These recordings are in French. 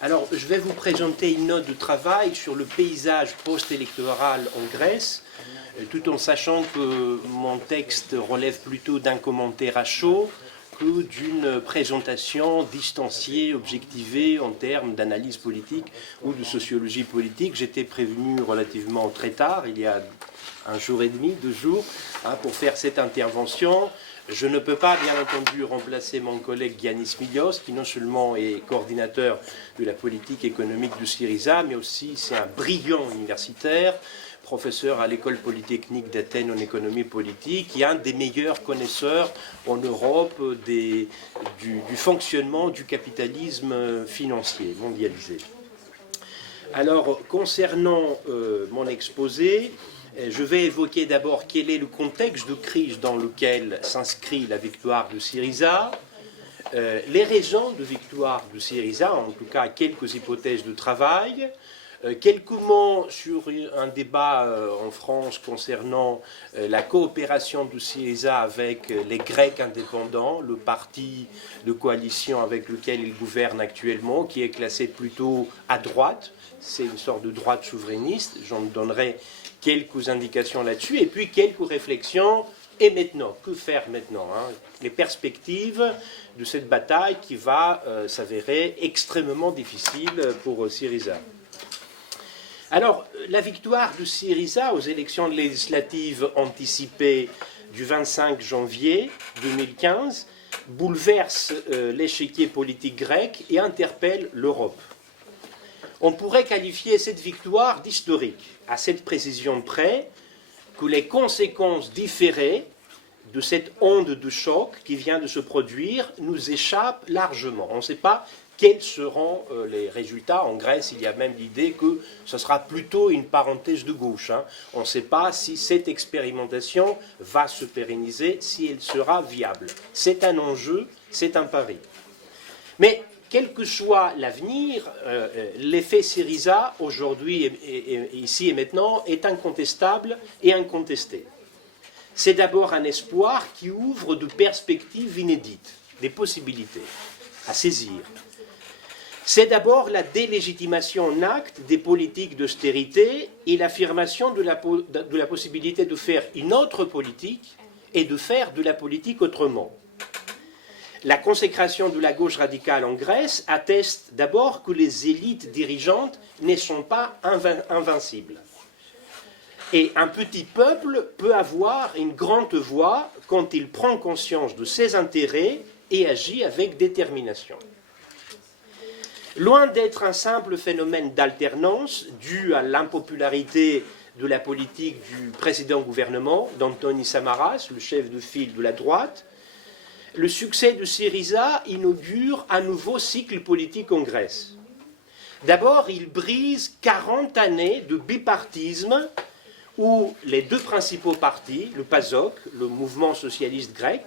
Alors, je vais vous présenter une note de travail sur le paysage post-électoral en Grèce, tout en sachant que mon texte relève plutôt d'un commentaire à chaud que d'une présentation distanciée, objectivée en termes d'analyse politique ou de sociologie politique. J'étais prévenu relativement très tard, il y a un jour et demi, 2 jours, pour faire cette intervention. Je ne peux pas, bien entendu, remplacer mon collègue Giannis Milios, qui non seulement est coordinateur de la politique économique du Syriza, mais aussi c'est un brillant universitaire, professeur à l'école polytechnique d'Athènes en économie politique, qui est un des meilleurs connaisseurs en Europe du fonctionnement du capitalisme financier mondialisé. Alors, concernant mon exposé, je vais évoquer d'abord quel est le contexte de crise dans lequel s'inscrit la victoire de Syriza, les raisons de victoire de Syriza, en tout cas quelques hypothèses de travail, quelques mots sur un débat en France concernant la coopération de Syriza avec les Grecs indépendants, le parti de coalition avec lequel il gouverne actuellement, qui est classé plutôt à droite. C'est une sorte de droite souverainiste, j'en donnerai quelques indications là-dessus, et puis quelques réflexions. Et maintenant, que faire maintenant, les perspectives de cette bataille qui va s'avérer extrêmement difficile pour Syriza. Alors, la victoire de Syriza aux élections législatives anticipées du 25 janvier 2015 bouleverse l'échiquier politique grec et interpelle l'Europe. On pourrait qualifier cette victoire d'historique, à cette précision près que les conséquences différées de cette onde de choc qui vient de se produire nous échappent largement. On ne sait pas quels seront les résultats. En Grèce, il y a même l'idée que ce sera plutôt une parenthèse de gauche. On ne sait pas si cette expérimentation va se pérenniser, si elle sera viable. C'est un enjeu, c'est un pari. Mais quel que soit l'avenir, l'effet Syriza, aujourd'hui, ici et maintenant, est incontestable et incontesté. C'est d'abord un espoir qui ouvre de perspectives inédites, des possibilités à saisir. C'est d'abord la délégitimation en acte des politiques d'austérité et l'affirmation de la possibilité de faire une autre politique et de faire de la politique autrement. La consécration de la gauche radicale en Grèce atteste d'abord que les élites dirigeantes ne sont pas invincibles. Et un petit peuple peut avoir une grande voix quand il prend conscience de ses intérêts et agit avec détermination. Loin d'être un simple phénomène d'alternance dû à l'impopularité de la politique du précédent gouvernement, d'Antonis Samaras, le chef de file de la droite, le succès de Syriza inaugure un nouveau cycle politique en Grèce. D'abord, il brise 40 années de bipartisme où les 2 principaux partis, le PASOK, le mouvement socialiste grec,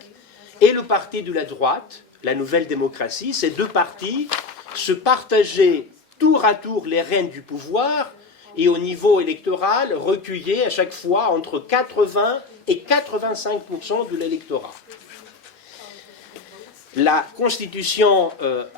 et le parti de la droite, la Nouvelle Démocratie, ces 2 partis se partageaient tour à tour les rênes du pouvoir et au niveau électoral recueillaient à chaque fois entre 80 et 85% de l'électorat. La Constitution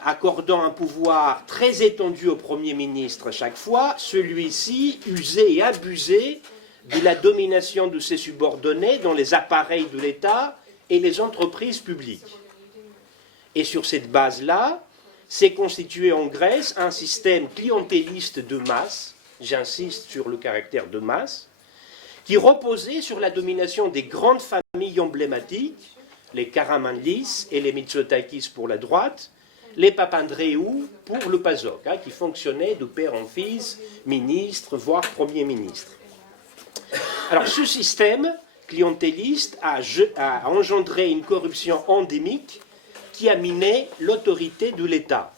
accordant un pouvoir très étendu au Premier ministre à chaque fois, celui-ci usait et abusait de la domination de ses subordonnés dans les appareils de l'État et les entreprises publiques. Et sur cette base-là, s'est constitué en Grèce un système clientéliste de masse, j'insiste sur le caractère de masse, qui reposait sur la domination des grandes familles emblématiques, les Karamanlis et les Mitsotakis pour la droite, les Papandréou pour le PASOK, qui fonctionnaient de père en fils, ministre, voire Premier ministre. Alors ce système clientéliste a engendré une corruption endémique qui a miné l'autorité de l'État.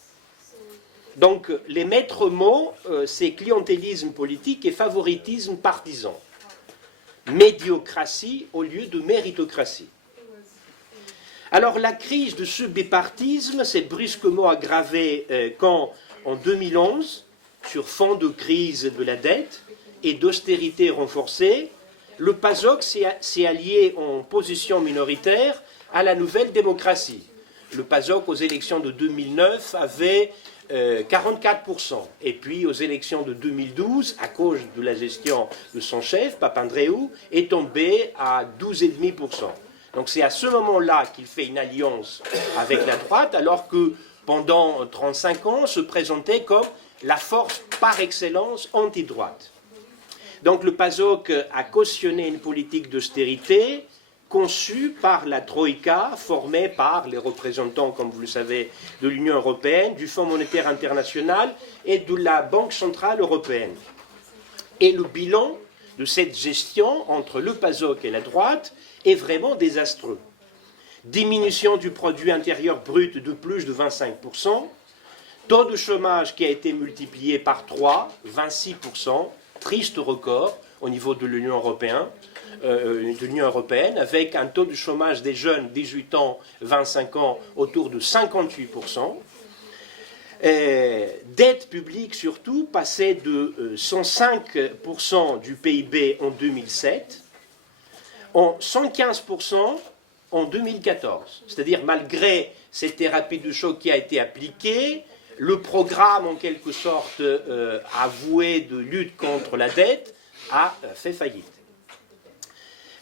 Donc les maîtres mots, c'est clientélisme politique et favoritisme partisan. Médiocratie au lieu de méritocratie. Alors la crise de ce bipartisme s'est brusquement aggravée quand, en 2011, sur fond de crise de la dette et d'austérité renforcée, le PASOK s'est allié en position minoritaire à la Nouvelle Démocratie. Le PASOK, aux élections de 2009, avait 44%. Et puis aux élections de 2012, à cause de la gestion de son chef, Papandreou, est tombé à 12,5%. Donc c'est à ce moment-là qu'il fait une alliance avec la droite, alors que pendant 35 ans se présentait comme la force par excellence anti-droite. Donc le PASOK a cautionné une politique d'austérité conçue par la Troïka, formée par les représentants, comme vous le savez, de l'Union européenne, du Fonds monétaire international et de la Banque centrale européenne. Et le bilan de cette gestion entre le PASOK et la droite est vraiment désastreux. Diminution du produit intérieur brut de plus de 25%, taux de chômage qui a été multiplié par 3, 26%, triste record au niveau de l'Union européenne, avec un taux de chômage des jeunes 18 ans, 25 ans autour de 58%. Dette publique surtout passée de 105% du PIB en 2007 en 115% en 2014. C'est-à-dire malgré cette thérapie de choc qui a été appliquée, le programme en quelque sorte avoué de lutte contre la dette a fait faillite.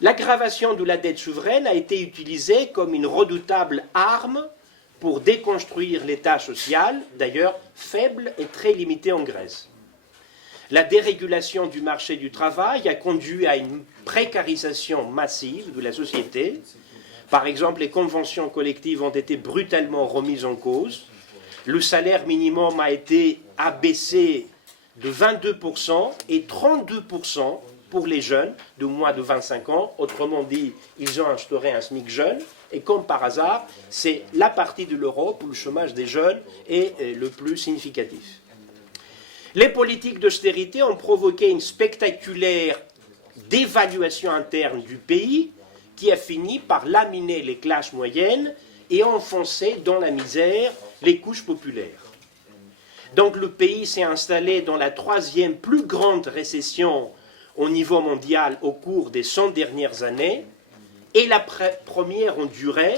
L'aggravation de la dette souveraine a été utilisée comme une redoutable arme pour déconstruire l'État social, d'ailleurs faible et très limité en Grèce. La dérégulation du marché du travail a conduit à une précarisation massive de la société. Par exemple, les conventions collectives ont été brutalement remises en cause. Le salaire minimum a été abaissé de 22% et 32% pour les jeunes de moins de 25 ans. Autrement dit, ils ont instauré un SMIC jeune. Et comme par hasard, c'est la partie de l'Europe où le chômage des jeunes est le plus significatif. Les politiques d'austérité ont provoqué une spectaculaire dévaluation interne du pays qui a fini par laminer les classes moyennes et enfoncer dans la misère les couches populaires. Donc le pays s'est installé dans la troisième plus grande récession au niveau mondial au cours des 100 dernières années, et la première en durée,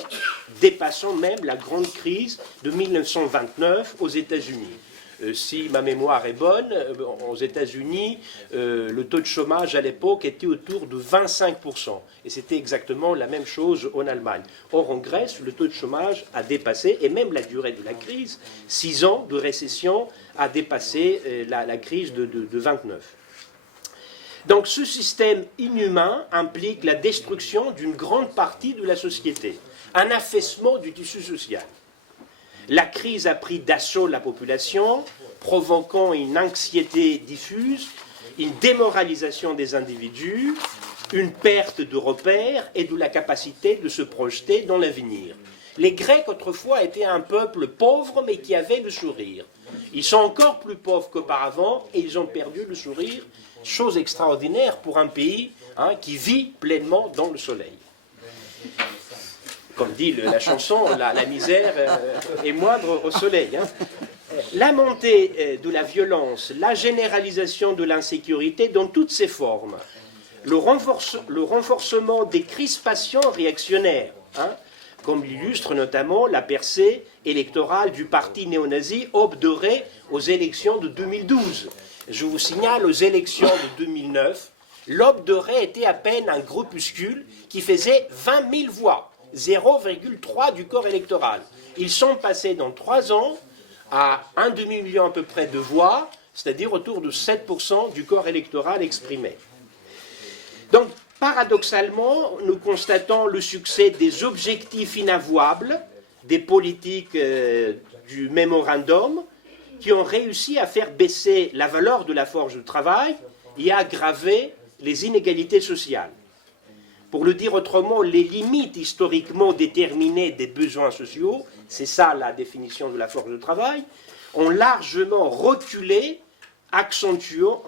dépassant même la grande crise de 1929 aux États-Unis. Si ma mémoire est bonne, aux États-Unis, le taux de chômage à l'époque était autour de 25%. Et c'était exactement la même chose en Allemagne. Or, en Grèce, le taux de chômage a dépassé, et même la durée de la crise, 6 ans de récession, a dépassé la crise de 29. Donc ce système inhumain implique la destruction d'une grande partie de la société, un affaissement du tissu social. La crise a pris d'assaut la population, provoquant une anxiété diffuse, une démoralisation des individus, une perte de repères et de la capacité de se projeter dans l'avenir. Les Grecs autrefois étaient un peuple pauvre mais qui avait le sourire. Ils sont encore plus pauvres qu'auparavant et ils ont perdu le sourire, chose extraordinaire pour un pays qui vit pleinement dans le soleil. Comme dit la chanson, la misère est moindre au soleil. La montée de la violence, la généralisation de l'insécurité dans toutes ses formes, le renforcement des crispations réactionnaires, comme l'illustre notamment la percée électorale du parti néo-nazi Aube dorée aux élections de 2012. Je vous signale, aux élections de 2009, l'Aube dorée était à peine un groupuscule qui faisait 20 000 voix, 0,3 du corps électoral. Ils sont passés dans 3 ans à un demi-million à peu près de voix, c'est-à-dire autour de 7% du corps électoral exprimé. Donc, paradoxalement, nous constatons le succès des objectifs inavouables des politiques du mémorandum qui ont réussi à faire baisser la valeur de la force de travail et à aggraver les inégalités sociales. Pour le dire autrement, les limites historiquement déterminées des besoins sociaux, c'est ça la définition de la force de travail, ont largement reculé, accentuant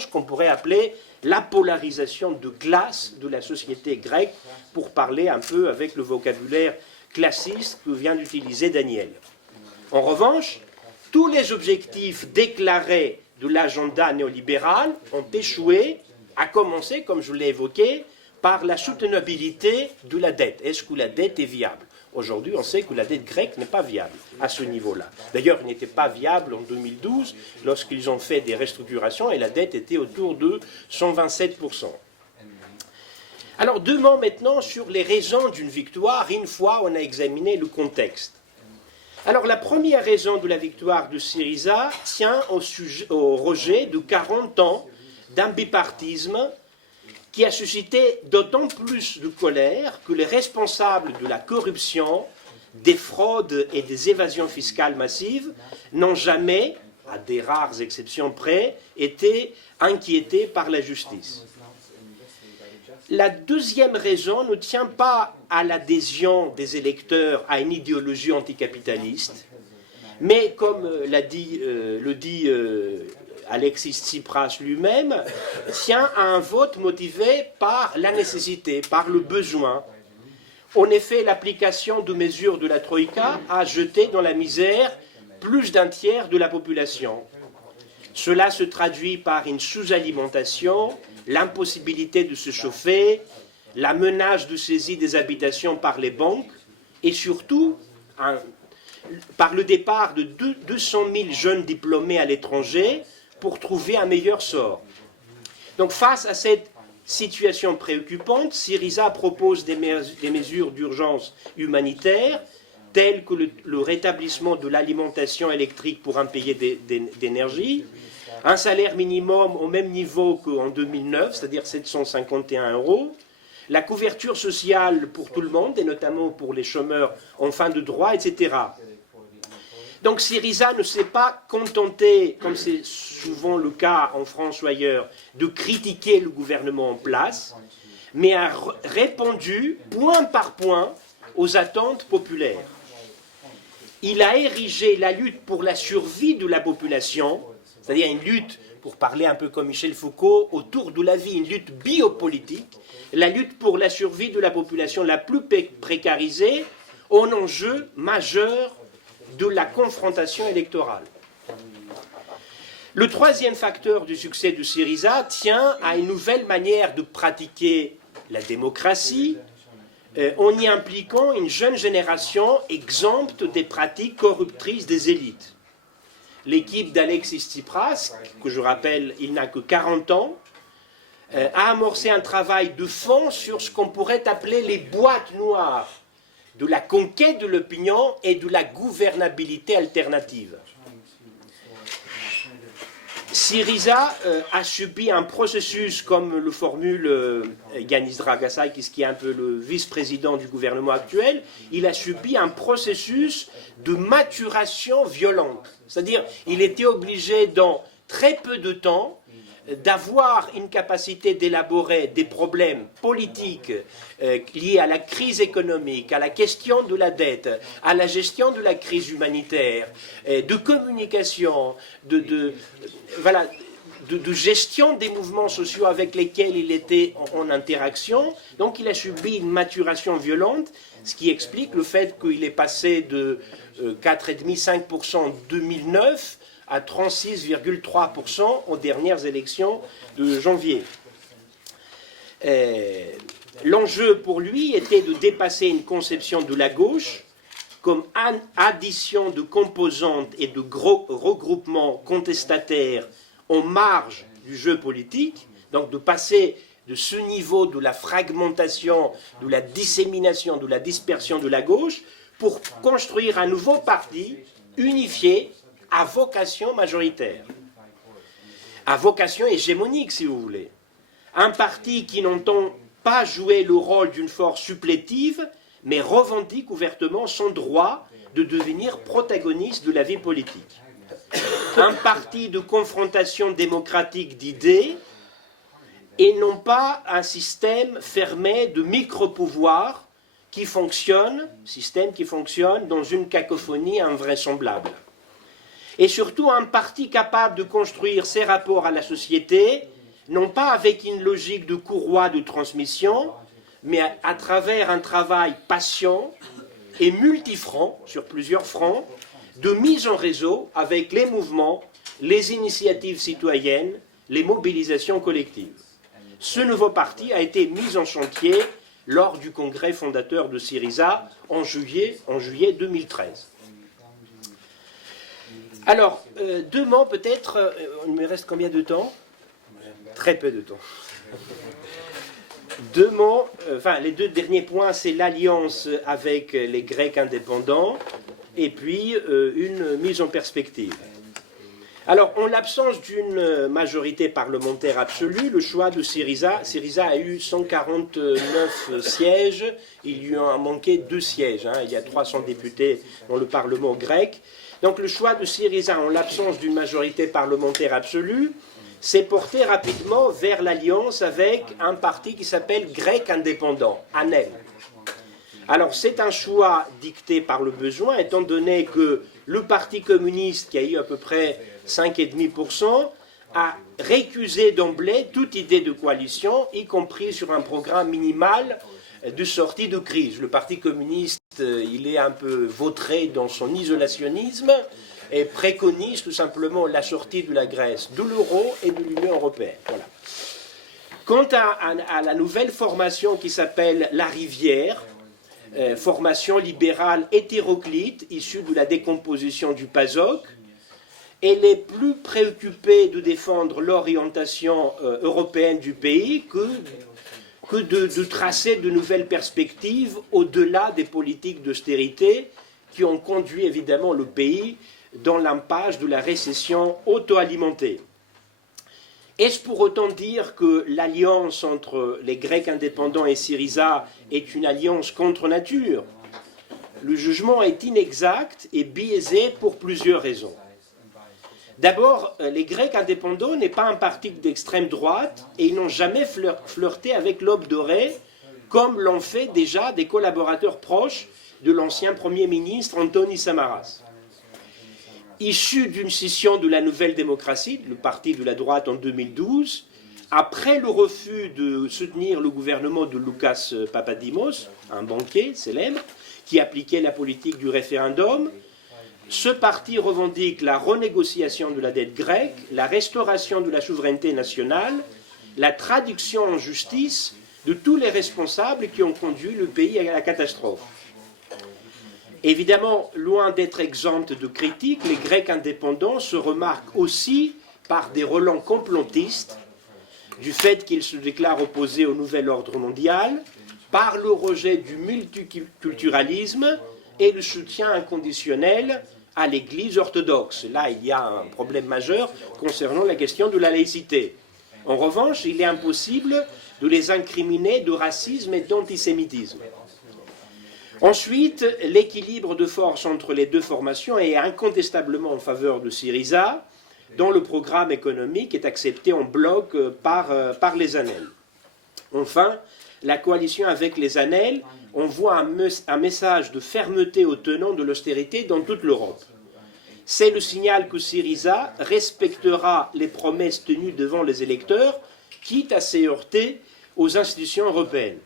ce qu'on pourrait appeler la polarisation de classe de la société grecque, pour parler un peu avec le vocabulaire classiste que vient d'utiliser Daniel. En revanche, tous les objectifs déclarés de l'agenda néolibéral ont échoué, à commencer, comme je l'ai évoqué, par la soutenabilité de la dette. Est-ce que la dette est viable? Aujourd'hui, on sait que la dette grecque n'est pas viable à ce niveau-là. D'ailleurs, elle n'était pas viable en 2012 lorsqu'ils ont fait des restructurations et la dette était autour de 127%. Alors, deux mots maintenant sur les raisons d'une victoire, une fois on a examiné le contexte. Alors, la première raison de la victoire de Syriza tient au rejet de 40 ans d'un bipartisme qui a suscité d'autant plus de colère que les responsables de la corruption, des fraudes et des évasions fiscales massives n'ont jamais, à des rares exceptions près, été inquiétés par la justice. La deuxième raison ne tient pas à l'adhésion des électeurs à une idéologie anticapitaliste, mais comme le dit Alexis Tsipras lui-même, tient à un vote motivé par la nécessité, par le besoin. En effet, l'application de mesures de la Troïka a jeté dans la misère plus d'un tiers de la population. Cela se traduit par une sous-alimentation, l'impossibilité de se chauffer, la menace de saisie des habitations par les banques et surtout par le départ de 200 000 jeunes diplômés à l'étranger pour trouver un meilleur sort. Donc face à cette situation préoccupante, Syriza propose des mesures d'urgence humanitaire telles que le rétablissement de l'alimentation électrique pour impayés d'énergie, un salaire minimum au même niveau qu'en 2009, c'est-à-dire 751 €, la couverture sociale pour tout le monde, et notamment pour les chômeurs en fin de droit, etc. Donc Syriza ne s'est pas contenté, comme c'est souvent le cas en France ou ailleurs, de critiquer le gouvernement en place, mais a répondu point par point aux attentes populaires. Il a érigé la lutte pour la survie de la population, c'est-à-dire une lutte, pour parler un peu comme Michel Foucault, autour de la vie, une lutte biopolitique, la lutte pour la survie de la population la plus précarisée, en enjeu majeur de la confrontation électorale. Le troisième facteur du succès de Syriza tient à une nouvelle manière de pratiquer la démocratie, en y impliquant une jeune génération exempte des pratiques corruptrices des élites. L'équipe d'Alexis Tsipras, que je rappelle, il n'a que 40 ans, a amorcé un travail de fond sur ce qu'on pourrait appeler les boîtes noires de la conquête de l'opinion et de la gouvernabilité alternative. Syriza a subi un processus, comme le formule Yanis Dragasakis, qui est un peu le vice-président du gouvernement actuel, il a subi un processus de maturation violente. C'est-à-dire, il était obligé dans très peu de temps d'avoir une capacité d'élaborer des problèmes politiques liés à la crise économique, à la question de la dette, à la gestion de la crise humanitaire, de communication, de gestion des mouvements sociaux avec lesquels il était en interaction. Donc il a subi une maturation violente, ce qui explique le fait qu'il est passé de 4,5-5% en 2009 à 36,3% aux dernières élections de janvier. L'enjeu pour lui était de dépasser une conception de la gauche comme addition de composantes et de gros regroupements contestataires en marge du jeu politique, donc de passer de ce niveau de la fragmentation, de la dissémination, de la dispersion de la gauche, pour construire un nouveau parti unifié à vocation majoritaire, à vocation hégémonique, si vous voulez. Un parti qui n'entend pas jouer le rôle d'une force supplétive, mais revendique ouvertement son droit de devenir protagoniste de la vie politique. Un parti de confrontation démocratique d'idées, et non pas un système fermé de micro-pouvoirs système qui fonctionne dans une cacophonie invraisemblable. Et surtout un parti capable de construire ses rapports à la société, non pas avec une logique de courroie de transmission, mais à travers un travail patient et multifront, sur plusieurs fronts, de mise en réseau avec les mouvements, les initiatives citoyennes, les mobilisations collectives. Ce nouveau parti a été mis en chantier lors du congrès fondateur de Syriza en juillet 2013. Alors, deux mots peut-être, il me reste combien de temps? Très peu de temps. Deux mots, les deux derniers points, c'est l'alliance avec les Grecs indépendants et puis une mise en perspective. Alors, en l'absence d'une majorité parlementaire absolue, le choix de Syriza a eu 149 sièges, il lui en a manqué 2 sièges, il y a 300 députés dans le Parlement grec. Donc le choix de Syriza, en l'absence d'une majorité parlementaire absolue, s'est porté rapidement vers l'alliance avec un parti qui s'appelle Grec indépendant, ANEL. Alors c'est un choix dicté par le besoin, étant donné que le Parti communiste, qui a eu à peu près 5,5%, a récusé d'emblée toute idée de coalition, y compris sur un programme minimal de sortie de crise. Le Parti communiste, il est un peu vautré dans son isolationnisme et préconise tout simplement la sortie de la Grèce de l'euro et de l'Union européenne. Voilà. Quant à la nouvelle formation qui s'appelle La Rivière, formation libérale hétéroclite issue de la décomposition du PASOK, elle est plus préoccupée de défendre l'orientation européenne du pays que de tracer de nouvelles perspectives au-delà des politiques d'austérité qui ont conduit évidemment le pays dans l'impasse de la récession auto-alimentée. Est-ce pour autant dire que l'alliance entre les Grecs indépendants et Syriza est une alliance contre nature? Le jugement est inexact et biaisé pour plusieurs raisons. D'abord, les Grecs indépendants n'est pas un parti d'extrême droite et ils n'ont jamais flirté avec l'aube dorée comme l'ont fait déjà des collaborateurs proches de l'ancien Premier ministre Antonis Samaras. Issu d'une scission de la Nouvelle Démocratie, le parti de la droite en 2012, après le refus de soutenir le gouvernement de Loukas Papadimos, un banquier célèbre, qui appliquait la politique du référendum, ce parti revendique la renégociation de la dette grecque, la restauration de la souveraineté nationale, la traduction en justice de tous les responsables qui ont conduit le pays à la catastrophe. Évidemment, loin d'être exempts de critiques, les Grecs indépendants se remarquent aussi par des relents complotistes, du fait qu'ils se déclarent opposés au nouvel ordre mondial, par le rejet du multiculturalisme et le soutien inconditionnel à l'Église orthodoxe. Là, il y a un problème majeur concernant la question de la laïcité. En revanche, il est impossible de les incriminer de racisme et d'antisémitisme. Ensuite, l'équilibre de force entre les deux formations est incontestablement en faveur de Syriza, dont le programme économique est accepté en bloc par les ANEL. Enfin, la coalition avec les ANEL envoie un message de fermeté aux tenants de l'austérité dans toute l'Europe. C'est le signal que Syriza respectera les promesses tenues devant les électeurs, quitte à se heurter aux institutions européennes.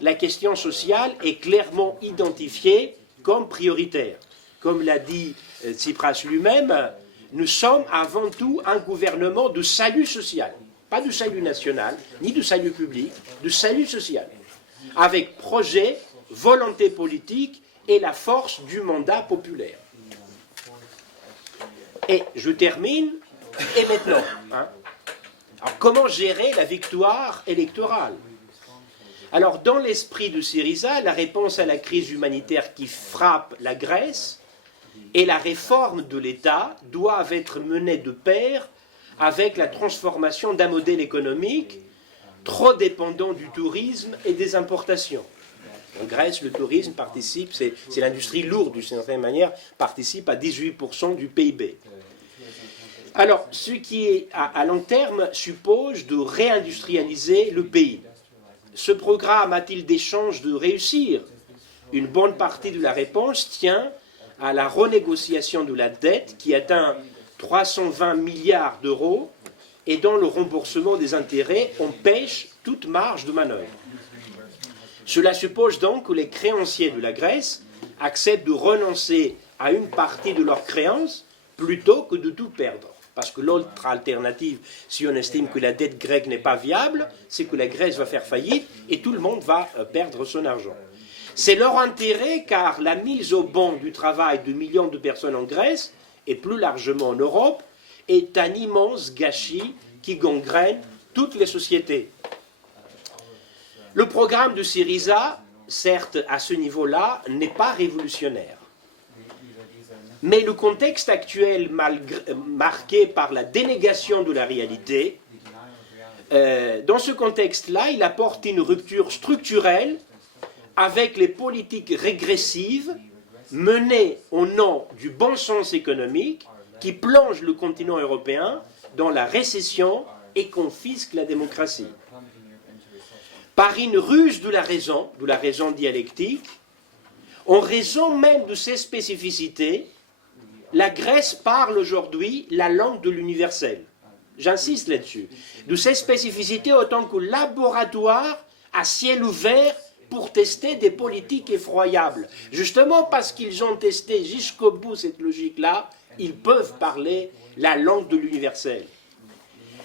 La question sociale est clairement identifiée comme prioritaire. Comme l'a dit Tsipras lui-même, nous sommes avant tout un gouvernement de salut social, pas de salut national, ni de salut public, de salut social, avec projet, volonté politique et la force du mandat populaire. Et je termine, et maintenant, alors comment gérer la victoire électorale? Alors, dans l'esprit de Syriza, la réponse à la crise humanitaire qui frappe la Grèce et la réforme de l'État doivent être menées de pair avec la transformation d'un modèle économique trop dépendant du tourisme et des importations. En Grèce, le tourisme participe, c'est l'industrie lourde d'une certaine manière, participe à 18% du PIB. Alors, ce qui est à long terme suppose de réindustrialiser le pays. Ce programme a-t-il des chances de réussir? Une bonne partie de la réponse tient à la renégociation de la dette qui atteint 320 milliards d'euros et dont le remboursement des intérêts empêche toute marge de manœuvre. Cela suppose donc que les créanciers de la Grèce acceptent de renoncer à une partie de leurs créances plutôt que de tout perdre. parce que l'autre alternative, si on estime que la dette grecque n'est pas viable, c'est que la Grèce va faire faillite et tout le monde va perdre son argent. C'est leur intérêt car la mise au banc du travail de millions de personnes en Grèce, et plus largement en Europe, est un immense gâchis qui gangrène toutes les sociétés. Le programme de Syriza, certes à ce niveau-là, n'est pas révolutionnaire. Mais le contexte actuel marqué par la dénégation de la réalité, dans ce contexte-là, il apporte une rupture structurelle avec les politiques régressives menées au nom du bon sens économique qui plongent le continent européen dans la récession et confisquent la démocratie. Par une ruse de la raison dialectique, en raison même de ses spécificités, la Grèce parle aujourd'hui la langue de l'universel. J'insiste là-dessus. De ses spécificités autant que laboratoire à ciel ouvert pour tester des politiques effroyables. Justement parce qu'ils ont testé jusqu'au bout cette logique-là, ils peuvent parler la langue de l'universel.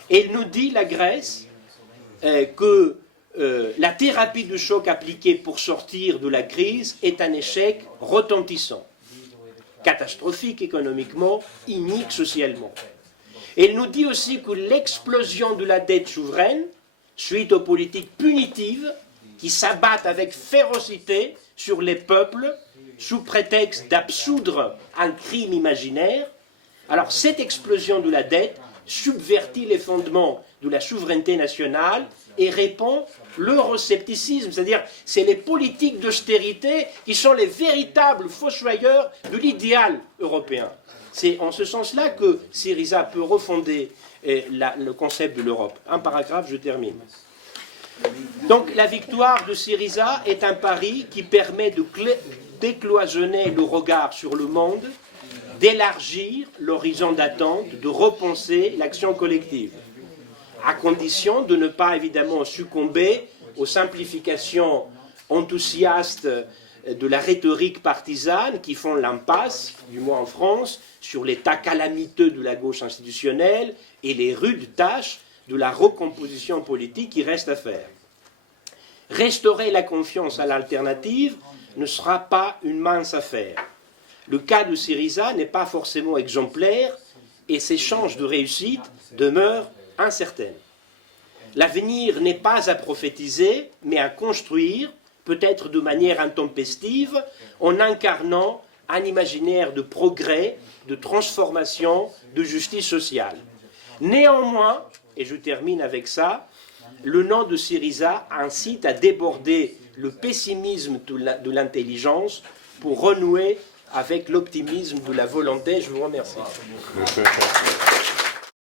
Et il nous dit, la Grèce, que la thérapie de choc appliquée pour sortir de la crise est un échec retentissant, catastrophique économiquement, inique socialement. Et il nous dit aussi que l'explosion de la dette souveraine, suite aux politiques punitives qui s'abattent avec férocité sur les peuples, sous prétexte d'absoudre un crime imaginaire, alors cette explosion de la dette subvertit les fondements de la souveraineté nationale et répand l'euroscepticisme, c'est-à-dire c'est les politiques d'austérité qui sont les véritables fossoyeurs de l'idéal européen. C'est en ce sens-là que Syriza peut refonder le concept de l'Europe. Un paragraphe, je termine. Donc la victoire de Syriza est un pari qui permet de décloisonner le regard sur le monde, d'élargir l'horizon d'attente, de repenser l'action collective, à condition de ne pas évidemment succomber aux simplifications enthousiastes de la rhétorique partisane qui font l'impasse, du moins en France, sur l'état calamiteux de la gauche institutionnelle et les rudes tâches de la recomposition politique qui reste à faire. Restaurer la confiance à l'alternative ne sera pas une mince affaire. Le cas de Syriza n'est pas forcément exemplaire et ses chances de réussite demeurent incertaines. L'avenir n'est pas à prophétiser, mais à construire, peut-être de manière intempestive, en incarnant un imaginaire de progrès, de transformation, de justice sociale. Néanmoins, et je termine avec ça, le nom de Syriza incite à déborder le pessimisme de l'intelligence pour renouer avec l'optimisme de la volonté. Je vous remercie.